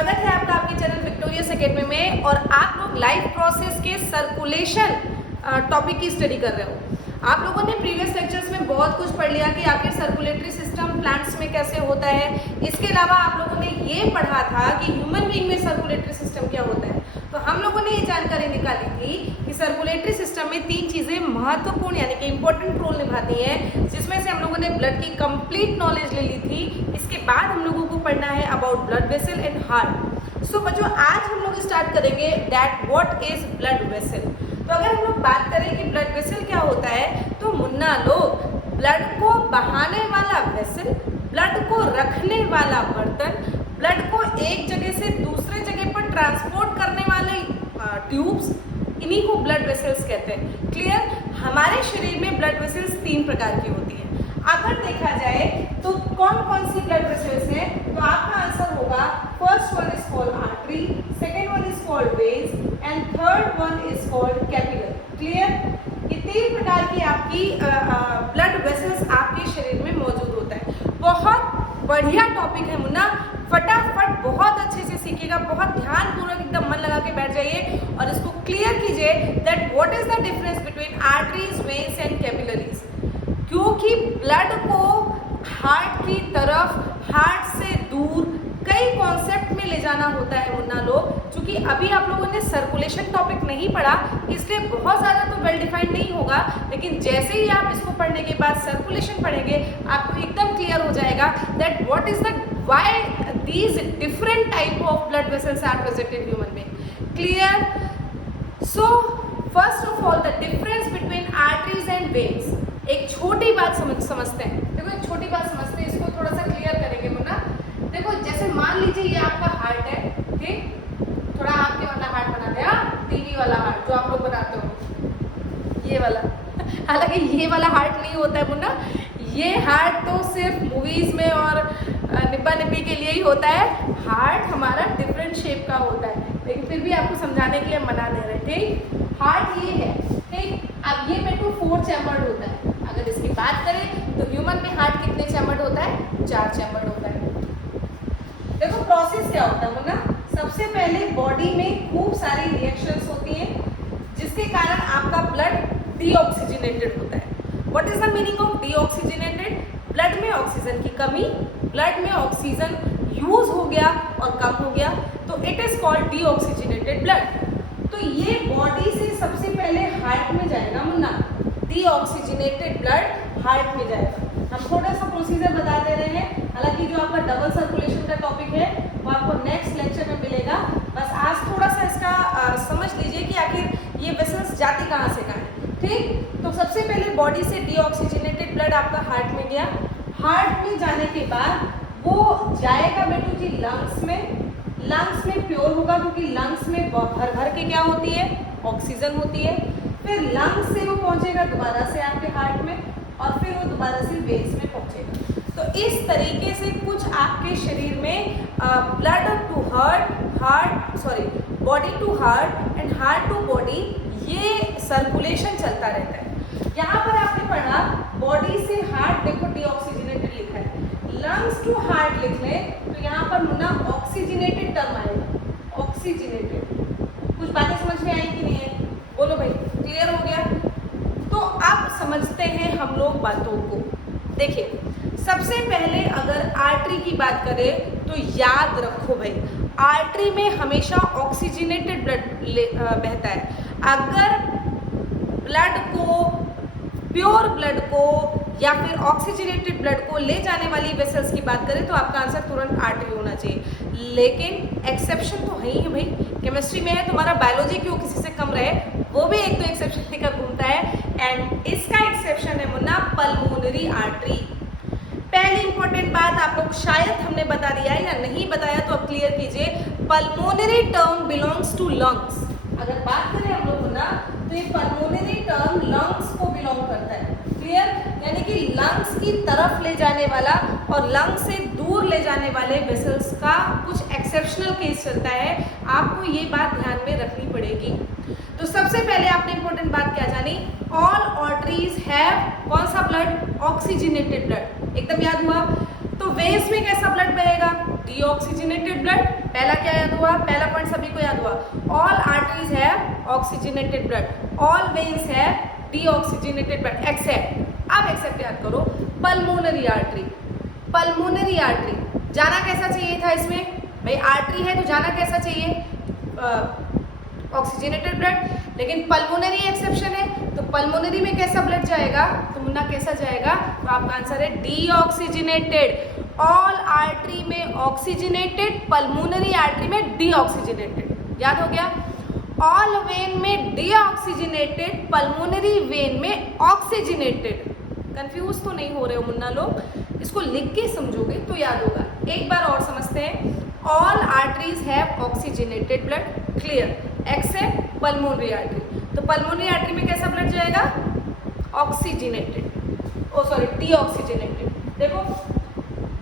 स्वागत है आपका आपके चैनल विक्टोरियस एकेडमी में। और आप लोग लाइफ प्रोसेस के सर्कुलेशन टॉपिक की स्टडी कर रहे हो। आप लोगों ने प्रीवियस लेक्चर्स में बहुत कुछ पढ़ लिया कि आखिर सर्कुलेटरी सिस्टम प्लांट्स में कैसे होता है। इसके अलावा आप लोगों ने ये पढ़ा था कि ह्यूमन बीइंग में सर्कुलेटरी सिस्टम क्या होता है। तो हम लोगों ने ये जानकारी निकाली थी कि सर्कुलेटरी सिस्टम में तीन चीज़ें महत्वपूर्ण यानी कि इम्पोर्टेंट रोल निभाती हैं, जिसमें से हम लोगों ने ब्लड की कंप्लीट नॉलेज ले ली थी। इसके बाद हम लोगों को पढ़ना है about blood vessel and heart. So बच्चों, आज हम लोग स्टार्ट करेंगे that what is blood vessel. तो अगर हम लोग बात करें कि ब्लड वेसल क्या होता है, तो मुन्ना लोग ब्लड को बहाने वाला वेसल, ब्लड को रखने वाला बर्तन, ब्लड को एक जगह से दूसरे जगह पर ट्रांसपोर्ट करने वाले ट्यूब्स, इन्हीं को ब्लड वेसल्स कहते हैं। क्लियर? हमारे शरीर में ब्लड वेसल्स तीन प्रकार की होती है। अगर देखा जाए तो कौन कौन सी ब्लड वेसल्स हैं, तो आपका आंसर होगा first one is called artery, second one is called veins and third one is called capillary. Clear? ये तीन प्रकार की आपकी ब्लड वेसल्स आपके शरीर में मौजूद होता है। बहुत बढ़िया टॉपिक है मुन्ना, फटाफट बहुत अच्छे से सीखिएगा, बहुत ध्यानपूर्वक एकदम मन लगा के बैठ जाइए और इसको क्लियर कीजिए that what is the difference between arteries, veins and capillaries. क्योंकि ब्लड को हार्ट की तरफ, हार्ट से दूर कई कॉन्सेप्ट में ले जाना होता है मुन्ना लोग। क्योंकि अभी आप लोगों ने सर्कुलेशन टॉपिक नहीं पढ़ा, इसलिए बहुत ज़्यादा तो वेल डिफाइंड नहीं होगा, लेकिन जैसे ही आप इसको पढ़ने के बाद सर्कुलेशन पढ़ेंगे आपको एकदम क्लियर हो जाएगा that what is the why these different type of blood vessels are present in human being. Clear? So first of all the difference between arteries and veins. एक छोटी बात समझते हैं। देखो एक छोटी बात समझते हैं, इसको थोड़ा सा क्लियर करेंगे मुन्ना। देखो जैसे मान लीजिए ये आपका हार्ट है, ठीक? थोड़ा आपके वाला हार्ट बना दिया, टीवी वाला हार्ट जो आप लोग बनाते हो, ये वाला। हालांकि ये वाला हार्ट नहीं होता है मुन्ना, ये हार्ट तो सिर्फ मूवीज में और निब्बा निब्बी के लिए ही होता है। हार्ट हमारा डिफरेंट शेप का होता है, लेकिन फिर भी आपको समझाने के लिए मना दे रहे, ठीक? हार्ट ये है, ठीक? अब ये मेरे को 4 चैम्बर्ड होता है। अगर इसकी बात करें तो ह्यूमन में हार्ट कितने चैम्बर्ड होता है? 4 चैम्बर्ड होता है। देखो प्रोसेस क्या होता है मुन्ना, सबसे पहले बॉडी में खूब सारी रिएक्शंस होती हैं, जिसके कारण आपका ब्लड डीऑक्सीजनेटेड होता है। What is the meaning of deoxygenated? Blood में ऑक्सीजन की कमी, ब्लड में ऑक्सीजन यूज हो गया और कम हो गया, तो it is called deoxygenated blood. तो ये बॉडी से सबसे पहले हार्ट में जाएगा मुन्ना, डीऑक्सीजनेटेड ब्लड हार्ट में जाएगा। हम थोड़ा सा प्रोसीजर बता दे रहे हैं, हालांकि जो आपका डबल सर्कुलेशन का टॉपिक है वो आपको नेक्स्ट लेक्चर में मिलेगा। बस आज थोड़ा सा इसका समझ लीजिए कि आखिर ये वेसल्स जाती कहाँ से कहाँ है, ठीक? तो सबसे पहले बॉडी से डीऑक्सीजनेटेड ब्लड आपका हार्ट में गया। हार्ट में जाने के बाद वो जाएगा बेटू जी लंग्स में। लंग्स में प्योर होगा, क्योंकि लंग्स में भर भर के क्या होती है? ऑक्सीजन होती है। फिर लंग्स से वो पहुंचेगा दोबारा से आपके हार्ट में, और फिर वो दोबारा से वेन्स में पहुंचेगा। तो इस तरीके से कुछ आपके शरीर में blood to body to heart and heart to body, ये सर्कुलेशन चलता रहता है। यहाँ पर आपने पढ़ा बॉडी से हार्ट, देखो डीऑक्सीजनेटेड लिखा है, लंग्स टू हार्ट लिख लें तो यहाँ पर मुन्ना ऑक्सीजनेटेड टर्म आएगा, ऑक्सीजनेटेड। कुछ बातें समझ में आई कि नहीं है? बोलो भाई, क्लियर हो गया? तो अब समझते हैं हम लोग बातों को। देखिए सबसे पहले अगर आर्टरी की बात करें तो याद रखो भाई, आर्टरी में हमेशा ऑक्सीजनेटेड ब्लड बहता है। अगर ब्लड को, प्योर ब्लड को या फिर ऑक्सीजनेटेड ब्लड को ले जाने वाली वेसल्स की बात करें तो आपका आंसर तुरंत आर्टरी होना चाहिए। लेकिन एक्सेप्शन तो है ही भाई, केमिस्ट्री में है तुम्हारा, बायोलॉजी क्यों किसी से कम रहे, वो भी एक तो एक्सेप्शन लेकर घूमता है। एंड इसका एक्सेप्शन है मुन्ना पल्मोनरी आर्टरी। पहली इंपॉर्टेंट बात आप लोग शायद हमने बता दिया है या नहीं बताया, तो अब क्लियर कीजिए। Pulmonary term belongs to lungs. अगर बात करें हम लोग ना, तो ये पल्मोनरी टर्म लंग्स को बिलोंग करता है। क्लियर? यानी कि लंग्स की तरफ ले जाने वाला और लंग्स से दूर ले जाने वाले वेसल्स का कुछ एक्सेप्शनल केस चलता है। आपको ये बात ध्यान में रखनी पड़ेगी। तो सबसे पहले आपने इंपॉर्टेंट बात क्या जानी? ऑल आर्टरीज हैव कौन सा ब्लड? Oxygenated blood. एकदम याद हुआ? तो वेन्स में कैसा ब्लड बहेगा? Deoxygenated blood. पहला क्या याद हुआ, पहला पॉइंट सभी को याद हुआ, all arteries have oxygenated blood, all veins have deoxygenated blood except, अब एक्सेप्ट याद करो, पल्मोनरी आर्टरी। पल्मोनरी आर्टरी जाना कैसा चाहिए था इसमें, भाई आर्टरी है तो जाना कैसा चाहिए, ऑक्सीजनेटेड ब्लड, लेकिन पल्मोनरी एक्सेप्शन है, तो पल्मोनरी में कैसा ब्लड जाएगा, तो मुन्ना कैसा जाएगा, तो आपका आंसर है डीऑक्सीजनेटेड। ऑल आर्टरी में ऑक्सीजनेटेड, पल्मोनरी आर्टरी में डीऑक्सीजनेटेड, याद हो गया। ऑल वेन में डीऑक्सीजनेटेड, पल्मोनरी वेन में ऑक्सीजनेटेड। कंफ्यूज तो नहीं हो रहे हो मुन्ना लोग, इसको लिख के समझोगे तो याद होगा। एक बार और समझते हैं, all arteries have oxygenated blood, clear, accept pulmonary artery. तो पल्मोनरी आर्टरी में कैसा ब्लड जाएगा, ऑक्सीजनेटेड, ओ सॉरी डीऑक्सीजनेटेड। देखो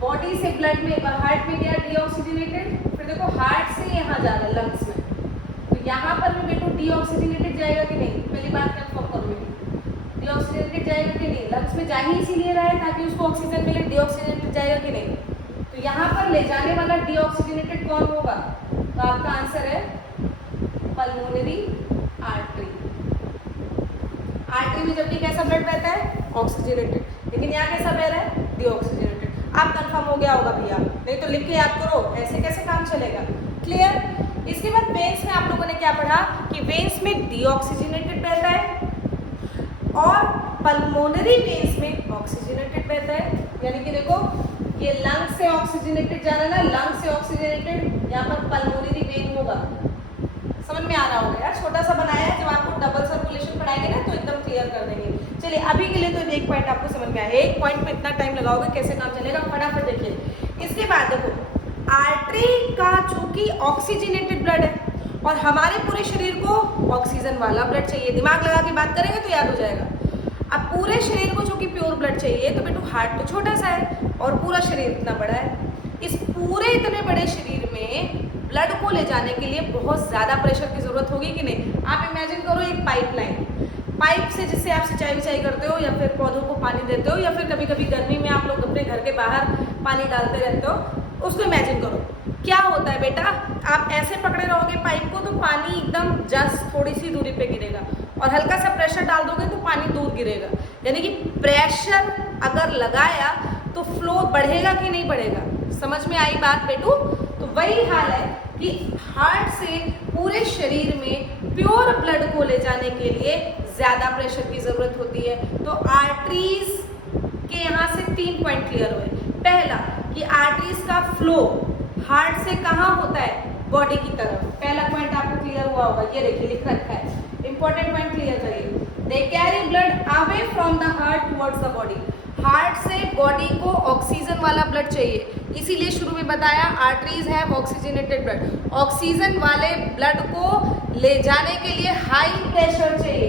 बॉडी से ब्लड में हार्ट में गया डीऑक्सीजनेटेड, फिर देखो हार्ट से यहाँ जा रहा है लंग्स में, तो यहाँ पर भी देखो डीऑक्सीजनेटेड जाएगा कि नहीं, पहली बात कंफर्म करो बेटी, डीऑक्सीजनेटेड जाएगा कि नहीं, लंग्स में जा ही इसीलिए रहा है ताकि उसको ऑक्सीजन मिले, डीऑक्सीजनेटेड जाएगा कि नहीं, तो यहाँ पर ले जाने वाला डीऑक्सीजनेटेड कौन होगा, तो आपका आंसर है पल्मोनरी आर्टरी। आर्टरी में जबकि कैसा ब्लड बहता है, ऑक्सीजनेटेड, लेकिन यहाँ कैसा बह रहा है, डीऑक्सीजनेटेड। आप कंफर्म हो गया होगा भैया, नहीं तो लिख के याद करो, ऐसे कैसे काम चलेगा, क्लियर। इसके बाद वेन्स में आप लोगों ने क्या पढ़ा कि वेन्स में डीऑक्सीजनेटेड बहता है और पल्मोनरी वेन्स में ऑक्सीजनेटेड बहता है, यानी कि देखो ये लंग से ऑक्सीजनेटेड जा रहा है ना, लंग से ऑक्सीजनेटेड, यहाँ पर पल्मोनरी वेन होगा, समझ में आ रहा होगा यार, छोटा सा बनाया है, जब आपको डबल सर्कुलेशन पढ़ाएंगे ना तो एकदम क्लियर कर देंगे। चलिए अभी के लिए तो एक पॉइंट आपको समझ में आया, एक पॉइंट में इतना टाइम लगाओगे कैसे काम चलेगा, फटाफट देखिए। इसके बाद देखो आर्टरी का चूंकि ऑक्सीजनेटेड ब्लड है और हमारे पूरे शरीर को ऑक्सीजन वाला ब्लड चाहिए, दिमाग लगा के बात करेंगे तो याद हो जाएगा। अब पूरे शरीर को चूंकि प्योर ब्लड चाहिए तो बेटू हार्ट तो छोटा सा है और पूरा शरीर इतना बड़ा है, इस पूरे इतने बड़े शरीर में ब्लड को ले जाने के लिए बहुत ज़्यादा प्रेशर की ज़रूरत होगी कि नहीं। आप इमेजिन करो एक पाइपलाइन, पाइप से जिससे आप सिंचाई विचाई करते हो या फिर पौधों को पानी देते हो या फिर कभी कभी गर्मी में आप लोग अपने घर के बाहर पानी डालते रहते हो, उसको इमेजिन करो। क्या होता है बेटा, आप ऐसे पकड़े रहोगे पाइप को तो पानी एकदम जस्ट थोड़ी सी दूरी पे गिरेगा और हल्का सा प्रेशर डाल दोगे तो पानी दूर गिरेगा, यानी कि प्रेशर अगर लगाया तो फ्लो बढ़ेगा कि नहीं बढ़ेगा। समझ में आई बात बेटू। तो वही हाल है कि हार्ट से पूरे शरीर में प्योर ब्लड को ले जाने के लिए ज़्यादा प्रेशर की ज़रूरत होती है। तो आर्टरीज के यहाँ से 3 पॉइंट क्लियर हुए। पहला कि आर्टरीज का फ्लो हार्ट से कहाँ होता है, बॉडी की तरफ, पहला पॉइंट आपको क्लियर हुआ होगा, ये देखिए लिख रखा है, इंपॉर्टेंट पॉइंट क्लियर करिए। They carry blood away from the heart towards the body, heart से बॉडी को ऑक्सीजन वाला ब्लड चाहिए, इसीलिए शुरू में बताया arteries have oxygenated blood. Oxygen वाले ब्लड को ले जाने के लिए हाई प्रेशर चाहिए,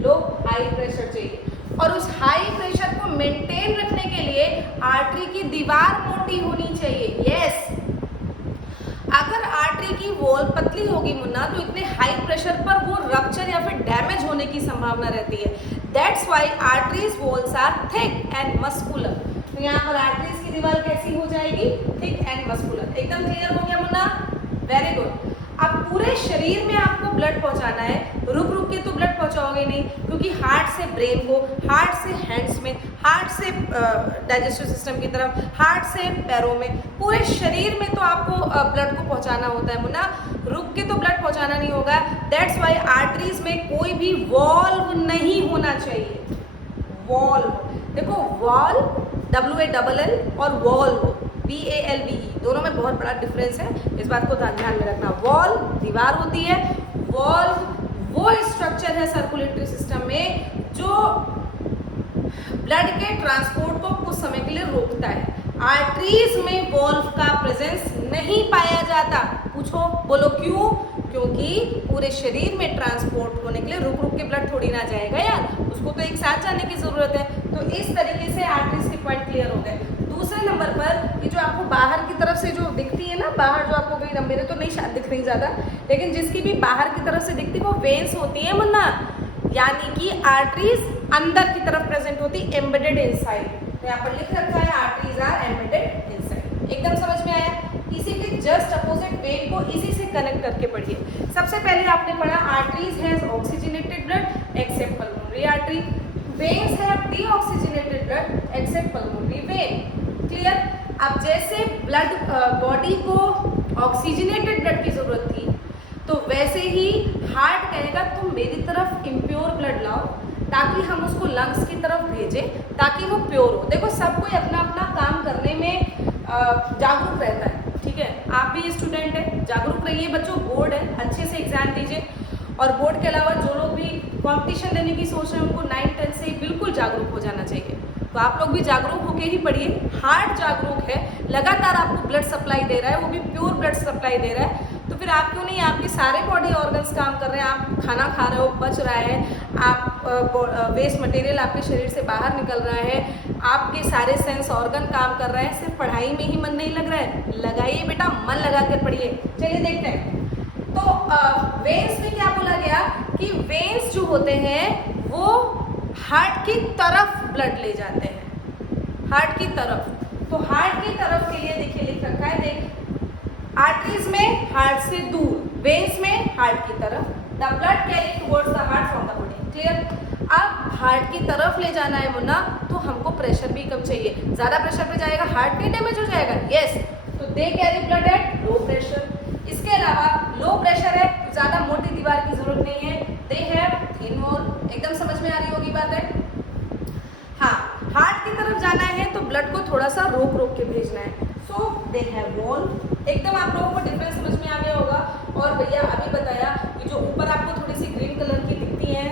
लोग हाई प्रेशर चाहिए, और उस हाई प्रेशर को मेंटेन रखने के लिए आर्टरी की दीवार मोटी होनी चाहिए। यस, अगर आर्टरी की वॉल पतली होगी मुन्ना तो इतने हाई प्रेशर पर वो रप्चर या फिर डैमेज होने की संभावना रहती है। That's why arteries walls are thick and muscular. तो यहाँ पर आर्टरीज की दीवार कैसी हो जाएगी, थिक एंड मस्कुलर। एकदम क्लियर हो गया मुन्ना, वेरी गुड। अब पूरे शरीर में आपको ब्लड पहुंचाना है, रुक रुक के तो ब्लड पहुंचाओगे नहीं, क्योंकि हार्ट से ब्रेन को, हार्ट से हैंड्स में, हार्ट से डाइजेस्टिव सिस्टम की तरफ, हार्ट से पैरों में, पूरे शरीर में तो आपको ब्लड को पहुंचाना होता है मुन्ना, रुक के तो ब्लड पहुंचाना नहीं होगा। दैट्स वाई आर्टरीज में कोई भी वॉल्व नहीं होना चाहिए। वॉल्व देखो, वॉल WALL और वॉल्व VALVE दोनों में बहुत बड़ा डिफरेंस है, इस बात को ध्यान में रखना। वॉल दीवार होती है, वॉल्व वो स्ट्रक्चर है सर्कुलेटरी सिस्टम में जो ब्लड के ट्रांसपोर्ट को कुछ समय के लिए रोकता है। आर्टरीज में वॉल्व का प्रेजेंस नहीं पाया जाता। पूछो, बोलो क्यों? क्योंकि पूरे शरीर में ट्रांसपोर्ट होने के लिए रुक रुक के ब्लड थोड़ी ना जाएगा यार, उसको तो एक साथ जाने की जरूरत है। तो इस तरीके से आर्टरीज के पॉइंट क्लियर हो गए। दूसरे नंबर पर ये जो आपको बाहर की तरफ से जो दिखती है ना, बाहर जो आपको कहीं लंबे तो नहीं शायद दिख रही ज़्यादा, लेकिन जिसकी भी बाहर की तरफ से दिखती वो वेन्स होती है मुन्ना, यानी कि आर्टरीज अंदर की तरफ प्रेजेंट होती, एम्बेडेड इनसाइड। तो यहाँ पर लिख रखा है आर्टरीज आर एम्बेडेड इनसाइड। एकदम समझ में आया? इसी के जस्ट अपोजिट वेन को इसी से कनेक्ट करके पढ़िए। सबसे पहले आपने पढ़ा arteries has oxygenated blood accept pulmonary artery, veins have deoxygenated blood accept pulmonary vein. Clear? अब जैसे ब्लड बॉडी को ऑक्सीजनेटेड ब्लड की जरूरत थी, तो वैसे ही हार्ट कहेगा तुम मेरी तरफ इम्प्योर ब्लड लाओ ताकि हम उसको लंग्स की तरफ भेजें ताकि वो प्योर हो। देखो सब कोई अपना अपना काम करने में जागरूक रहता है, ठीक है? आप भी स्टूडेंट हैं, जागरूक रहिए बच्चों, बोर्ड है, अच्छे से एग्जाम दीजिए। और बोर्ड के अलावा जो लोग भी कंपटीशन देने की सोच रहे हैं उनको 9-10 से बिल्कुल जागरूक हो जाना चाहिए। तो आप लोग भी जागरूक होके ही पढ़िए। हार्ट जागरूक है, लगातार आपको ब्लड सप्लाई दे रहा है, वो भी प्योर ब्लड सप्लाई दे रहा है, तो फिर आप क्यों नहीं, आपके सारे बॉडी ऑर्गन्स काम कर रहे हैं, आप खाना खा रहे हो, बच रहा है, आप वेस्ट मटेरियल आपके शरीर से बाहर निकल रहा है, आपके सारे सेंस ऑर्गन काम कर रहे हैं, सिर्फ पढ़ाई में ही मन नहीं लग रहा है, लगाइए बेटा, मन लगा कर पढ़िए। चलिए देखते हैं। तो वेन्स में क्या बोला गया कि वेन्स जो होते हैं वो हार्ट की तरफ ब्लड ले जाते हैं, हार्ट की तरफ। तो हार्ट की तरफ के लिए देखिए लिख रखा है, देख, आर्टरीज में हार्ट से दूर, वेन्स में हार्ट की तरफ। The blood carry towards the heart from the body. Clear? अब हार्ट की तरफ ले जाना है मुन्ना, तो हमको प्रेशर भी कम चाहिए। ज्यादा प्रेशर पे जाएगा हार्ट नहीं डैमेज हो जाएगा। यस, तो they carry blood at low pressure. इसके अलावा लो प्रेशर है, ज्यादा मोटी दीवार की जरूरत नहीं है, दे हैव थिन वॉल। एकदम समझ में आ रही होगी बात है? हाँ, हार्ट की तरफ जाना है तो ब्लड को थोड़ा सा रोक रोक के भेजना है। सो दे हैव वॉल। एकदम आप लोगों को डिफरेंस समझ में आ गया होगा। और भैया अभी बताया कि जो ऊपर आपको थोड़ी सी ग्रीन कलर की दिखती हैं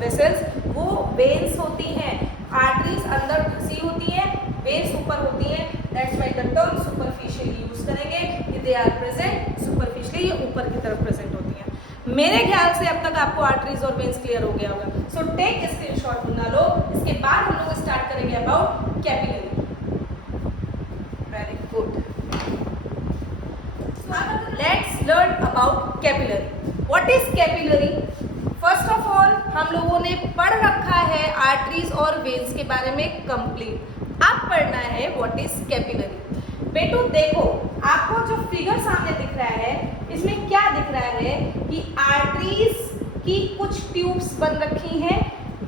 वेसल्स, वो वेन्स होती हैं। आर्टरीज अंदर धसी होती है, वेन्स ऊपर होती है। That's why the term superficially use करेंगे कि दे आर प्रेजेंट सुपरफिशियली, ये ऊपर की तरफ प्रेजेंट होती हैं। मेरे ख्याल से अब तक आपको आर्टरीज और वेन्स क्लियर हो गया होगा। सो टेक स्क्रीनशॉट बना लो। इसके बाद हम लोग स्टार्ट करेंगे about capillary. Very good. Let's learn about capillary. What is capillary? First of all हम लोगों ने पढ़ रखा है आर्टरीज और वेन्स के बारे में कंप्लीट। अब पढ़ना है व्हाट इज कैपिलरी। बेटू देखो, आपको जो फिगर सामने दिख रहा है, इसमें क्या दिख रहा है कि आर्टरीज की कुछ ट्यूब्स बन रखी हैं,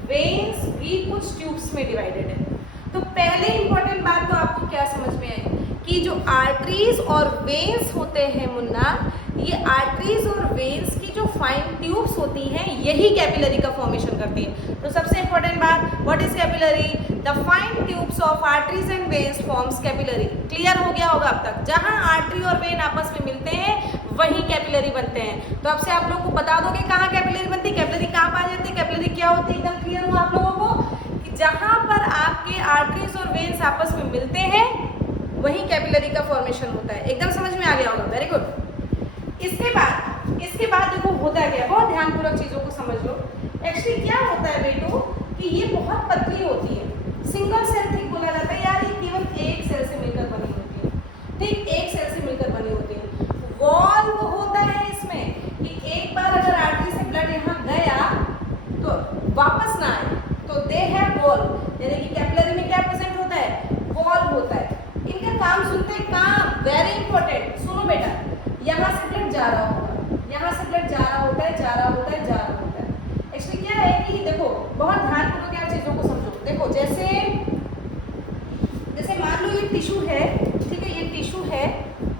वेन्स भी कुछ ट्यूब्स में डिवाइडेड है। तो पहले इंपॉर्टेंट बात तो आपको क्या समझ में आई कि जो आर्टरीज और वेन्स होते हैं मुन्ना, ये आर्टरीज और वेन्स की जो फाइन ट्यूब्स होती हैं, यही कैपिलरी का फॉर्मेशन करती है। तो सबसे इंपॉर्टेंट बात, what is capillary? The fine tubes of arteries and veins forms capillary. Clear हो गया होगा अब तक? जहां आर्टरी और वेन आपस में मिलते हैं वहीं कैपिलरी बनते हैं। तो अब से आप लोगों को बता दोगे कहाँ कैपिलरी बनती है, कैपिलरी कहाँ पाई जाती है, कैपिलरी क्या होती है? एकदम क्लियर हुआ आप लोगों को कि जहां पर आपके आर्टरीज और वेन्स आपस में मिलते हैं वहीं कैपिलरी का फॉर्मेशन होता है। एकदम समझ में आ गया होगा। Very good. इसके बाद देखो होता क्या है, बहुत ध्यानपूर्वक चीजों को समझ लो। एक्चुअली क्या होता है बेटो कि ये बहुत पतली होती है, सिंगल सेल थिक बोला जाता है। यार ये केवल एक सेल से मिलकर बनी होती है, ठीक, एक सेल से मिलकर बनी होती है। वॉल्व होता है इसमें कि एक बार अगर आर्टरी से ब्लड यहाँ गया तो वापस ना आए, तो दे हैव वॉल्व। यानी कि कैपिलरी में क्या प्रेजेंट होता है? वॉल्व होता है। इनका काम सुनते हैं, काम वेरी इंपॉर्टेंट। सुनो बेटा, यहाँ से ब्लड जा रहा होगा, यहाँ से ब्लड जा रहा होता है, जा रहा होता है, जा रहा होता है। एक्चुअली क्या है कि देखो बहुत ध्यानपूर्वक यार चीजों को समझो। देखो जैसे मान लो ये टिश्यू है, ठीक है, ये टिश्यू है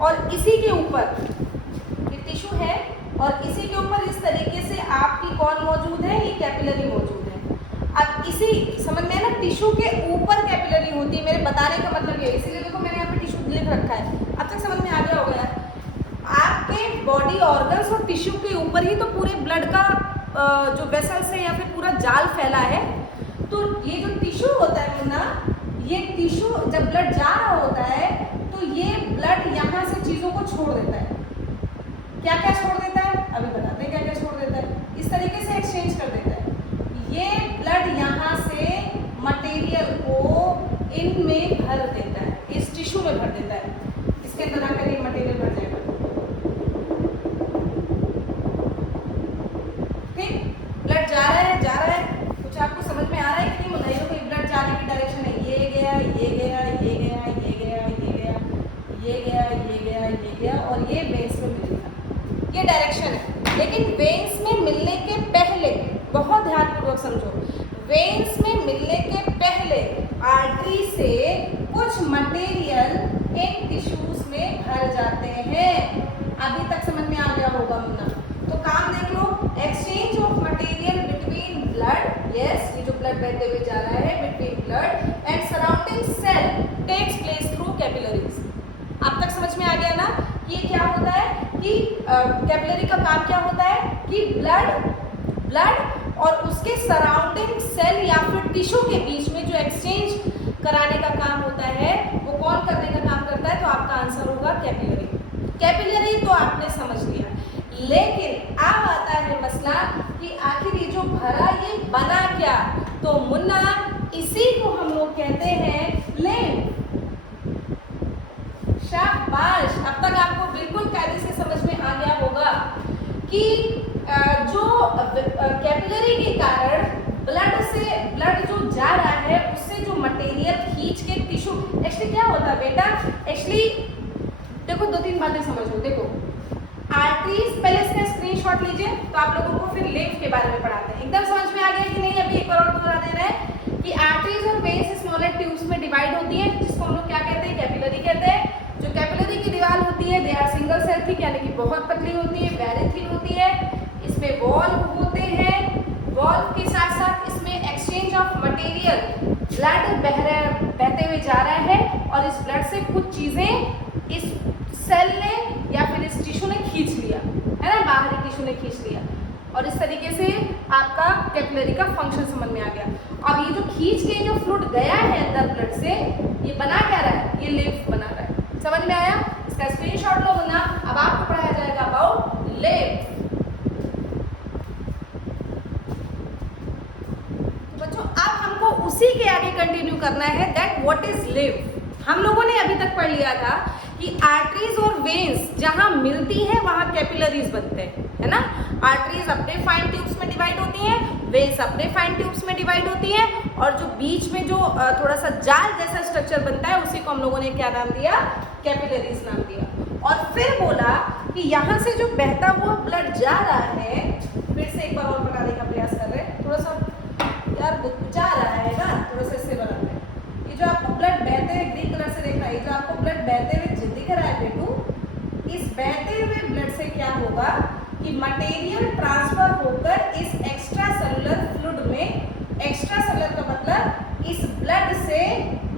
और इसी के ऊपर ये टिश्यू है और इसी के ऊपर इस तरीके से आपकी कौन मौजूद है? ये कैपिलरी मौजूद है। अब इसी समझ में है ना, टिश्यू के ऊपर कैपिलरी होती है। मेरे बताने का मतलब ये, इसीलिए देखो मैंने यहाँ पे टिश्यू लिख रखा है। अब तक समझ में आ गया होगा यार। आपके बॉडी ऑर्गन्स और टिश्यू के ऊपर ही तो पूरे ब्लड का जो वेसल्स है या फिर पूरा जाल फैला है। तो ये जो टिश्यू होता है ना, ये टिश्यू जब ब्लड जा रहा होता है तो ये ब्लड यहाँ से चीज़ों को छोड़ देता है। क्या क्या छोड़ देता है? अभी बताते हैं क्या क्या छोड़ देता है। इस तरीके से एक्सचेंज कर देता है। ये ब्लड यहाँ से मटेरियल को इनमें भर देता है, इस टिश्यू में भर देता है। इसके अंदर आकर ये मटेरियल भर जाएगा। ब्लड जा रहा है, कुछ आपको समझ में आ रहा है कि नहीं? मुलाइयों को ब्लड जाने की डायरेक्शन है, ये गया, ये गया, ये गया, ये गया, ये गया, ये गया, ये गया, और ये वेन्स में मिलेगा। ये डायरेक्शन है। लेकिन वेन्स में मिलने के पहले, बहुत ध्यानपूर्वक समझो, वेन्स में मिलने के पहले आर्टरी से कुछ मटेरियल इन टिश्यूज में भर जाते हैं। अभी तक समझ में आ गया होगा मुन्ना? तो काम देख लो, exchange of material between blood, yes, ये जो ब्लड बहते हुए जा रहा है, between blood and surrounding cell takes place through capillaries. अब तक समझ में आ गया ना? ये क्या होता है कि कैपिलरी का काम क्या होता है कि ब्लड और उसके सराउंडिंग सेल या फिर टिश्यू के बीच में जो एक्सचेंज कराने का काम होता है, वो कौन करने का काम करता है? तो आपका आंसर होगा कैपिलरी। कैपिलरी तो आपने समझ लिया, लेकिन अब आता है मसला कि आखिर ये जो भरा ये बना क्या? तो मुन्ना, इसी को हम लोग कहते हैं लिम्फ। शाबाश, अब तक आपको बिल्कुल कायदे से समझ में आ गया होगा कि जो कैपिलरी के कारण ब्लड जो जा रहा है उससे जो मटेरियल खींच के टिश्यू, एक्चुअली क्या होता है बेटा, एक्चुअली देखो 2-3 बातें समझो। देखो आर्टरीज, पहले इसका स्क्रीनशॉट लीजिए तो आप लोगों को फिर लिम्फ के बारे में पढ़ाते हैं। एकदम समझ में आ गया कि नहीं? अभी एक बार और दोहरा दे रहे हैं कि आर्टरीज और वेन्स स्मॉलर ट्यूब्स में डिवाइड होती है, जिसको हम लोग क्या कहते हैं? कैपिलरी कहते हैं। जो कैपिलरी की दीवार होती है, they are single cell thick, यानी कि बहुत पतली होती है, वेरी थिन होती है। इसमें वॉल्व होते हैं, वॉल्व के साथ साथ इसमें एक्सचेंज ऑफ मटेरियल, ब्लड बहते हुए जा रहा है और इस ब्लड से कुछ चीजें इस सेल ने या फिर इस टिश्यू ने खींच लिया, है ना, बाहरी टिश्यू ने खींच लिया, और इस तरीके से आपका कैपिलरी का फंक्शन समझ में आ गया। अब ये जो खींच के जो फ्लूइड गया है अंदर ब्लड से, ये बना क्या रहा है? ये लिम्फ बना रहा है। समझ में आया? इसका स्क्रीनशॉट लो ना। अब आपको पढ़ाया जाएगा अबाउट लिम्फ। बच्चों, अब हमको उसी के आगे कंटिन्यू करना है, दैट व्हाट इज लिम्फ। हम लोगों ने अभी तक पढ़ लिया था कि आर्टरीज और वेन्स जहां मिलती हैं वहां कैपिलरीज बनते हैं, है ना। आर्टरीज अपने फाइन ट्यूब्स में डिवाइड होती हैं, वेन्स अपने फाइन ट्यूब्स में डिवाइड होती हैं, और जो बीच में जो थोड़ा सा जाल जैसा स्ट्रक्चर बनता है उसी को हम लोगों ने क्या नाम दिया? कैपिलरीज नाम दिया। और फिर बोला कि यहाँ से जो बहता हुआ ब्लड जा रहा है, फिर से एक बार और बनाने का प्रयास कर रहे हैं, थोड़ा सा यार जा रहा है ना, थोड़ा सा इससे बनाते हैं। ये जो आपको ब्लड बहते हुए ग्रीन कलर से देखना है, ये जो आपको ब्लड बहते हुए दिख रहा है बेटू, इस बहते हुए ब्लड से क्या होगा कि मटेरियल ट्रांसफर होकर इस एक्स्ट्रा सेलुलर फ्लूइड में, एक्स्ट्रा सेलुलर का मतलब इस ब्लड से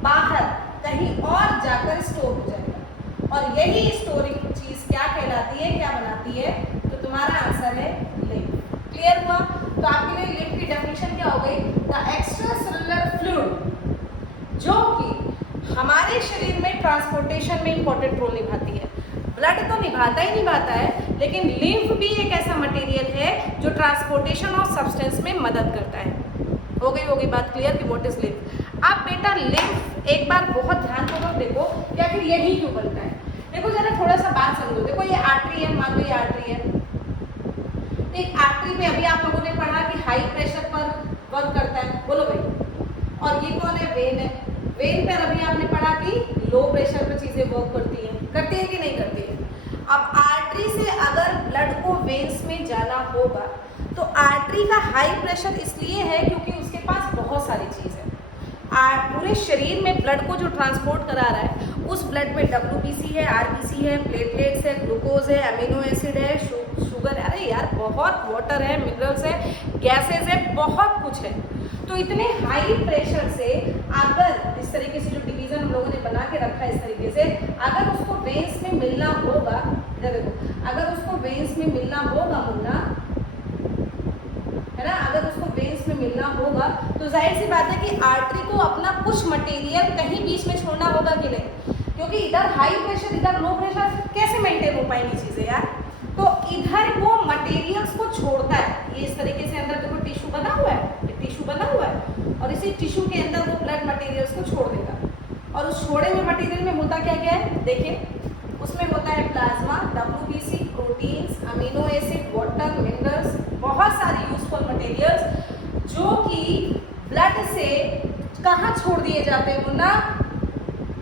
बाहर कहीं और जाकर स्टोर हो जाएगा, और यही स्टोरिंग चीज क्या कहलाती है, क्या बनाती है? तो तुम्हारा आंसर है लिम्फ। क्लियर हुआ? तो आपके लिए लिम्फ की डेफिनेशन क्या हो गई? द एक्स्ट्रा सेलुलर फ्लूइड जो कि हमारे शरीर में ट्रांसपोर्टेशन में इंपॉर्टेंट रोल निभाती है। ब्लड तो निभाता ही निभाता है, लेकिन लिम्फ भी एक ऐसा मटेरियल है जो ट्रांसपोर्टेशन ऑफ सब्सटेंस में मदद करता है। हो गई बात क्लियर कि व्हाट इज लिम्फ। अब बेटा लिम्फ एक बार बहुत ध्यानपूर्वक देखो कि आखिर यही क्यों बनता है। देखो जरा थोड़ा सा बात समझो। देखो ये आर्टरी है, मान लो ये आर्टरी है। एक आर्टरी में अभी आप लोगों ने पढ़ा कि हाई प्रेशर पर वर्क करता है, बोलो भाई। और ये कौन है? वेन है। वेन पर अभी आपने पढ़ा कि लो प्रेशर पर चीजें वर्क करती है कि नहीं करती है। अब आर्टरी से अगर ब्लड को वेन्स में जाना होगा तो आर्टरी का हाई प्रेशर इसलिए है क्योंकि उसके पास बहुत सारी चीज़ है। पूरे शरीर में ब्लड को जो ट्रांसपोर्ट करा रहा है, उस ब्लड में WBC है, RBC है, प्लेटलेट्स है, ग्लूकोज है, अमीनो एसिड है, शुगर, अरे यार बहुत वाटर है, मिनरल्स है, गैसेज है, बहुत कुछ है। तो इतने हाई प्रेशर से अगर इस तरीके से जो डिवीजन हम लोगों ने बना के रखा है इस तरीके से, अगर उसको वेन्स में मिलना होगा, देखो अगर उसको वेन्स में मिलना होगा मुन्ना, है ना, अगर उसको वेन्स में मिलना होगा तो जाहिर सी बात है कि आर्टरी को अपना कुछ मटेरियल कहीं बीच में छोड़ना होगा कि नहीं, क्योंकि इधर हाई प्रेशर इधर लो प्रेशर कैसे मेंटेन हो पाएंगी चीजें यार। तो इधर वो मटेरियल्स को छोड़ता है। ये इस तरीके से अंदर देखो टिश्यू बना हुआ है, टिश्यू बना हुआ है, और इसी टिश्यू के अंदर वो ब्लड मटेरियल्स को छोड़ देगा। और उस छोड़े हुए मटेरियल में होता क्या क्या है, देखिए उसमें होता है plasma, WBC, proteins, amino acid, water, minerals, बहुत सारी यूजफुल मटेरियल्स जो कि ब्लड से कहाँ छोड़ दिए जाते हैं Munna?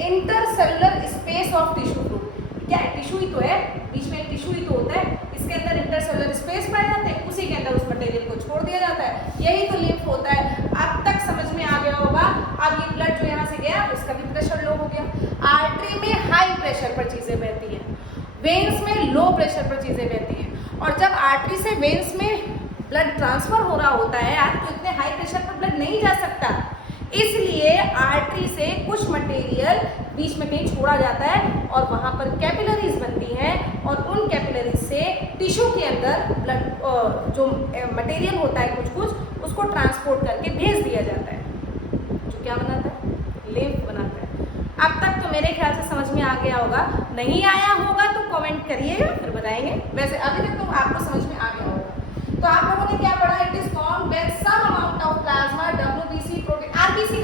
Intercellular space of tissue fluid. क्या है? टिश्यू ही तो है, छोड़ दिया जाता है, यही तो लिम्फ होता है। अब तक समझ में आ गया होगा। अब ये ब्लड जो यहाँ से गया उसका भी प्रेशर लो हो गया। आर्टरी में हाई प्रेशर पर चीजें बहती हैं, वेन्स में लो प्रेशर पर चीजें बहती हैं। और जब आर्टरी से वेन्स में ब्लड ट्रांसफर हो रहा होता है यार, तो इतने हाई प्रेशर पर ब्लड नहीं जा सकता, इसलिए आर्टरी से कुछ मटेरियल बीच में कहीं छोड़ा जाता है और वहां पर कैपिलरीज बनती हैं और उन कैपिलरीज से टिश्यू के अंदर ब्लड जो मटेरियल होता है कुछ कुछ उसको ट्रांसपोर्ट करके भेज दिया जाता है, जो क्या बनाता है, लिम्फ बनाता है। अब तक तो मेरे ख्याल से समझ में आ गया होगा, नहीं आया होगा तो कमेंट करिएगा, फिर बताएंगे। वैसे अभी तक तो आपको समझ में आ गया होगा। तो आप लोगों ने क्या पढ़ा, it is formed when some amount of plasma WBC protein, RBC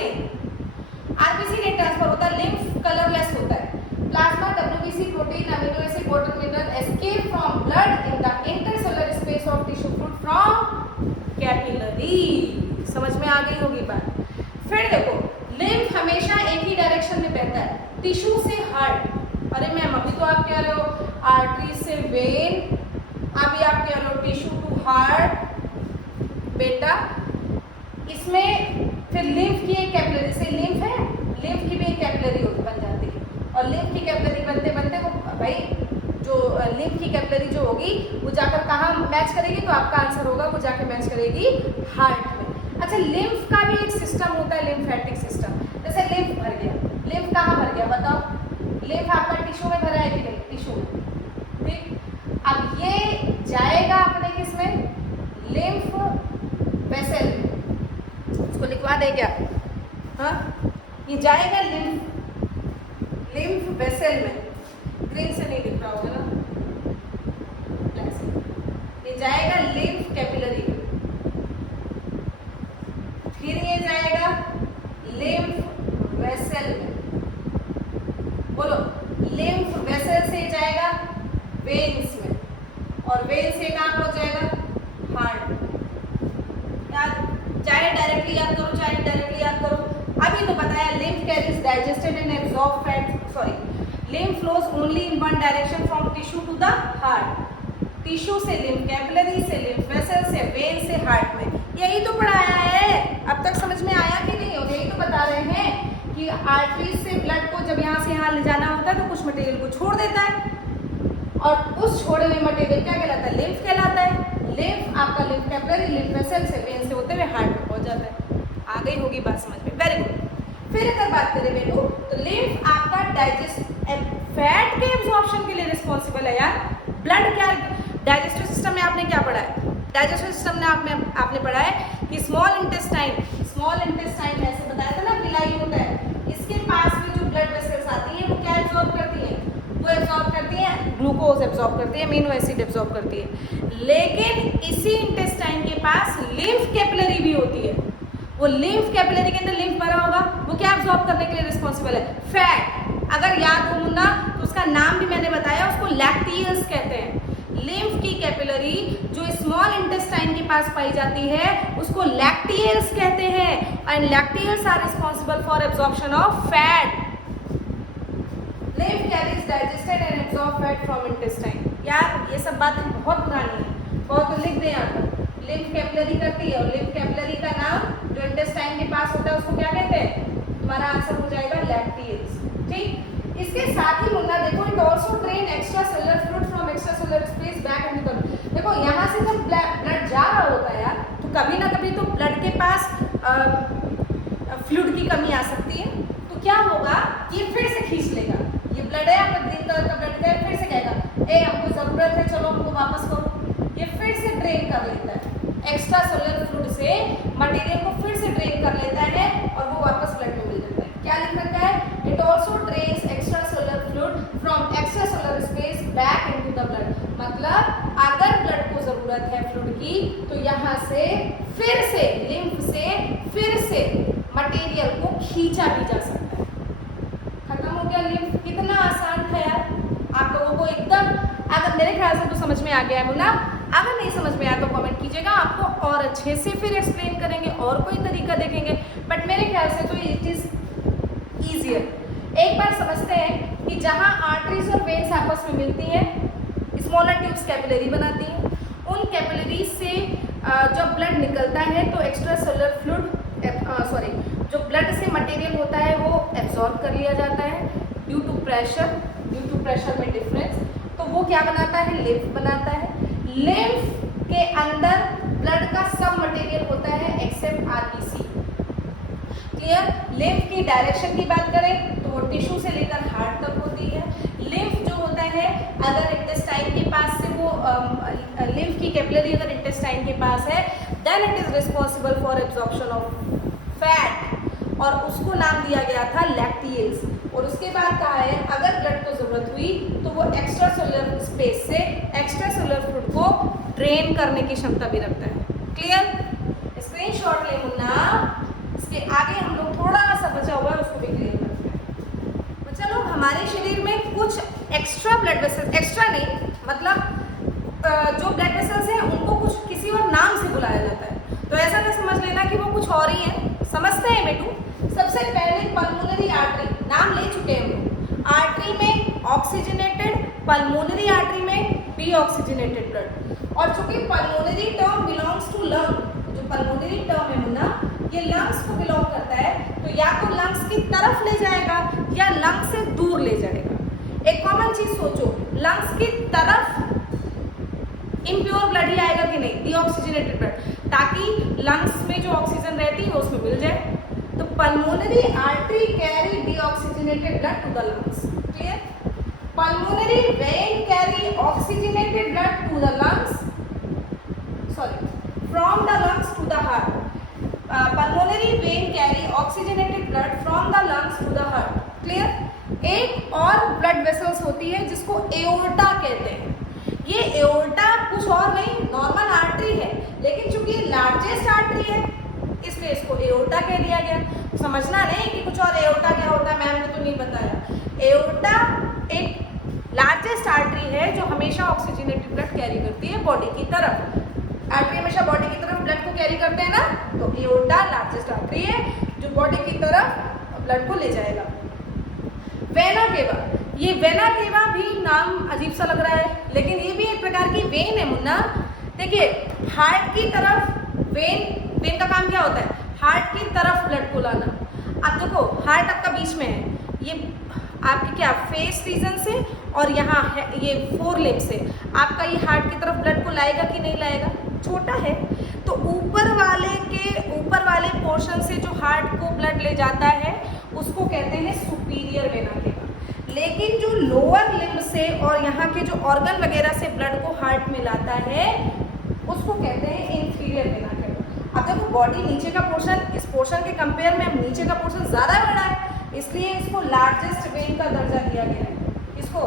नहीं ट्रांसफर होता, लिम्फ कलरलेस होता है। Plasma WBC protein amino acid water mineral escape from blood in the intercellular space of tissue fluid from capillary. समझ में आ गई होगी बात। फिर देखो, लिम्फ हमेशा एक ही डायरेक्शन में बहता है, टिश्यू से हार्ट। अरे मैम अभी तो आप कह रहे हो आर्टरी से वेन, अभी आप कह रहे हो टिश्यू टू हार्ट, बेटा इसमें फिर लिम्फ की एक कैपिलरी से, लिम्फ है, लिम्फ की भी एक कैपिलरी बन जाती है। और लिम्फ की कैपिलरी बनते बनते वो भाई जो लिम्फ की कैपिलरी जो होगी वो जाकर कहाँ मैच करेगी, तो आपका आंसर होगा वो जाकर मैच करेगी हार्ट में। अच्छा, लिम्फ का भी एक सिस्टम होता है, लिम्फेटिक सिस्टम। जैसे लिम्फ भर गया, लिम्फ कहाँ भर गया बताओ, लिम्फ आपका टिश्यू में भरा है कि नहीं, टिश्यू में, ठीक। अब ये जाएगा अपने किस में, लिम्फ वेसल में, उसको लिखवा दे क्या, हाँ ये जाएगा लिम्फ वेसल में, ग्रीन से नहीं लिख रहा होगा ना, ये जाएगा लिम्फ कैपिलरी में, फिर ये जाएगा लिम्फ वेसल में, बोलो लिम्फ वेसल से जाएगा वेन्स में, और वेन से कहाँ पहुंच जाएगा हार्ट में। याद चाहे डायरेक्टली याद करो चाहे डायरेक्टली याद करो, अभी तो बताया lymph carries digested and absorb fat, sorry lymph flows only in one direction from tissue to the heart, tissue से लिम्फ कैपिलरी से लिम्फ वेसल से वेन से हार्ट में, यही तो पढ़ाया है। अब तक समझ में आया कि नहीं, और यही तो बता रहे हैं कि आर्टरी से ब्लड को जब यहाँ से यहाँ ले जाना होता है तो कुछ मटेरियल को छोड़ देता है, और उस छोड़े हुए मटेरियल क्या कहलाता है, लिम्फ कहलाता है। लिम्फ आपका लिम्फ कैपिलरी लिम्फ वेसल से वेन से होते हुए हार्ट में पहुंच जाता है। आ गई होगी बात समझ में, वेरी गुड। फिर अगर बात करें बेटू, तो लिम्फ आपका फैट के एब्जॉर्प्शन के लिए रिस्पॉन्सिबल है यार। ब्लड क्या, डाइजेस्टिव सिस्टम में आपने क्या पढ़ा है, डाइजेस्टिव सिस्टम में आपने पढ़ा है कि स्मॉल इंटेस्टाइन ऐसे बताया था ना, पिलाई होता है, इसके पास में जो ब्लड वेसल्स आती हैं वो क्या एब्जॉर्ब करती हैं, वो एब्जॉर्ब करती है ग्लूकोज एब्जॉर्ब करती है, अमीनो एसिड एब्जॉर्ब करती है। लेकिन इसी इंटेस्टाइन के पास लिम्फ कैपिलरी भी होती है, वो लिम्फ कैपिलरी के अंदर लिम्फ भरा होगा, वो क्या एब्जॉर्ब करने के लिए रिस्पॉन्सिबल है, फैट। अगर याद हो ना तो उसका नाम भी मैंने बताया, उसको लैक्टियल्स कहते हैं। लिम्फ की कैपिलरी जो स्मॉल इंटेस्टाइन के पास पाई जाती है उसको लैक्टियल्स कहते हैं, and lacteals are responsible for absorption of fat. Lymph carries digested and absorb fat from intestine. यार ये सब बातें बहुत पुरानी है, बहुत तो लिख दें यहाँ पर। लिम्फ कैपिलरी करती है, और लिम्फ कैपिलरी का नाम जो इंटेस्टाइन के पास होता है उसको क्या कहते हैं, तुम्हारा आंसर हो जाएगा लैक्टियल्स, ठीक। इसके साथ ही मुन्ना देखो, it also drain extra cellular fluid from extra cellular space back into the, देखो यहाँ से जब ब्लड जा रहा होता है यार, तो कभी ना कभी तो ब्लड के पास फ्लूइड की कमी आ सकती है, तो क्या होगा, ये फिर से खींच लेगा, ये ब्लड है आपका ग्रीन कलर का ब्लड है, फिर से कहेगा ए हमको जरूरत है चलो हमको वापस करो, ये फिर से ड्रेन कर लेता है, एक्स्ट्रा सेलुलर फ्लूइड से मटेरियल को फिर से ड्रेन कर लेता है और वो वापस ब्लड में मिल जाता है। क्या लिख रखा है, it also drains extra cellular fluid from extra cellular space back into the blood, मतलब अगर ब्लड को जरूरत है फ्लूइड की तो यहाँ से फिर से लिम्फ से फिर से मटेरियल को खींचा भी जा सकता है। खत्म हो गया लिम्फ, कितना आसान था यार, आप लोगों को एकदम, अगर मेरे ख्याल से तो समझ में आ गया है ना, अगर नहीं समझ में आया तो कमेंट कीजिएगा, आपको और अच्छे से फिर एक्सप्लेन करेंगे और कोई तरीका देखेंगे, बट मेरे ख्याल से तो इट इज ईजियर। एक बार समझते हैं कि जहाँ आर्टरीज और वेन्स आपस में मिलती हैं, स्मॉलर ट्यूब्स कैपिलरी बनाती हैं, उन कैपिलरी से जब ब्लड निकलता है तो एक्स्ट्रा सेलुलर फ्लूइड जो ब्लड से मटेरियल होता है वो एब्जॉर्ब कर लिया जाता है ड्यू टू प्रेशर में डिफरेंस। तो वो क्या बनाता है, लिम्फ बनाता है। लिम्फ के अंदर ब्लड का सब मटेरियल होता है एक्सेप्ट आरबीसी। क्लियर। लिम्फ की डायरेक्शन की बात करें तो वो टिश्यू से लेकर हार्ट तक होती है। लिम्फ जो होता है अगर इंटेस्टाइन के पास से वो लिम्फ की कैपिलरी अगर इंटेस्टाइन के पास है then it is responsible for absorption of fat और उसको नाम दिया गया था लैक्टियल्स। और उसके बाद कहा है अगर ब्लड को जरूरत हुई तो वो एक्स्ट्रा सेलुलर स्पेस से एक्स्ट्रा सेलुलर फ्लूइड को ड्रेन करने की क्षमता भी रखता है। क्लियर। स्क्रीनशॉट ले मुन्ना। इसके आगे हम लोग थोड़ा सा बचा हुआ है उसको भी क्लियर करते हैं। तो चलो, हमारे शरीर में कुछ एक्स्ट्रा ब्लड वेसल्स, एक्स्ट्रा नहीं मतलब जो ब्लड वेसल्स हैं उनको कुछ किसी और नाम से बुलाया जाता है। तो ऐसा ना समझ लेना कि वो कुछ और ही है, समझते हैं बेटू। सबसे पहले पल्मोनरी आर्टरी, नाम ले चुके हैं हम लोग। आर्टरी में ऑक्सीजनेटेड, पल्मोनरी आर्टरी में डीऑक्सीजनेटेड ब्लड। और चूंकि pulmonary term belongs to lung, जो पल्मोनरी टर्म है मुन्ना ये लंग्स को बिलोंग करता है, तो या तो लंग्स की तरफ ले जाएगा या लंग्स से दूर ले जाएगा। एक कॉमन चीज सोचो, लंग्स की तरफ इम्प्योर ब्लड ही आएगा कि नहीं, डीऑक्सीजनेटेड ब्लड, ताकि लंग्स में जो ऑक्सीजन रहती है उसमें मिल जाए। तो pulmonary artery carry deoxygenated blood to the lungs. Clear. Pulmonary vein carry oxygenated blood to the lungs, from the lungs to the heart. Pulmonary vein carry oxygenated blood from the lungs to the heart. Clear. एक और blood vessels होती है जिसको aorta कहते हैं। ये aorta कुछ और नहीं, नॉर्मल आर्टरी है, लेकिन चूंकि ये लार्जेस्ट आर्टरी है इसलिए इसको एओर्टा कह दिया गया। समझना नहीं कि कुछ और एओर्टा क्या होता है, मैम ने तो नहीं बताया। एओर्टा एक लार्जेस्ट आर्टरी है जो हमेशा ऑक्सीजनेटेड ब्लड कैरी करती है बॉडी की तरफ। आर्टरी हमेशा बॉडी की तरफ ब्लड को कैरी करते हैं ना, तो एओर्टा लार्जेस्ट आर्टरी है जो बॉडी की तरफ ब्लड को ले जाएगा। वेना केवा, ये वेना केवा भी नाम अजीब सा लग रहा है, लेकिन ये भी एक प्रकार की वेन है मुन्ना। देखिए, हार्ट की तरफ वेन का काम क्या होता है, हार्ट की तरफ ब्लड को लाना। अब देखो, हार्ट आपका बीच में है, ये आपकी क्या फेस रीजन से और यहाँ है ये फोर लिम्ब से आपका ये हार्ट की तरफ ब्लड को लाएगा कि नहीं लाएगा, छोटा है। तो ऊपर वाले पोर्शन से जो हार्ट को ब्लड ले जाता है उसको कहते हैं सुपीरियर वेना केवा। लेकिन जो लोअर लिम्ब से और यहाँ के जो ऑर्गन वगैरह से ब्लड को हार्ट में लाता है उसको कहते हैं इंफीरियर वेना केवा। अब देखो, बॉडी नीचे का पोर्शन, इस पोर्शन के कंपेयर में अब नीचे का पोर्शन ज़्यादा बड़ा है, इसलिए इसको लार्जेस्ट वेन का दर्जा दिया गया है, इसको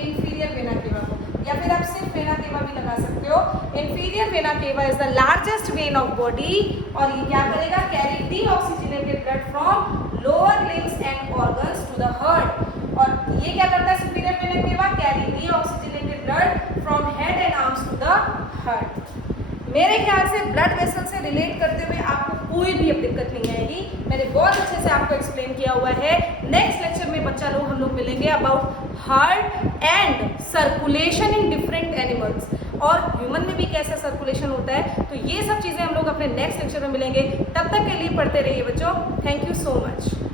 इंफीरियर वेना केवा को। या फिर आप सिर्फ वेना केवा भी लगा सकते हो। Inferior vena cava is the largest vein of body और ये क्या करेगा, carry deoxygenated blood from lower limbs and organs to the heart. और ये क्या करता है superior vena cava, carry deoxygenated blood from head and arms to the heart. मेरे ख्याल से ब्लड वेसल से रिलेट करते हुए आपको कोई भी अब दिक्कत नहीं आएगी, मैंने बहुत अच्छे से आपको एक्सप्लेन किया हुआ है। नेक्स्ट लेक्चर में बच्चा लोग हम लोग मिलेंगे about heart and circulation in different animals, और ह्यूमन में भी कैसा सर्कुलेशन होता है। तो ये सब चीज़ें हम लोग अपने नेक्स्ट लेक्चर में मिलेंगे। तब तक के लिए पढ़ते रहिए बच्चों। Thank you so much.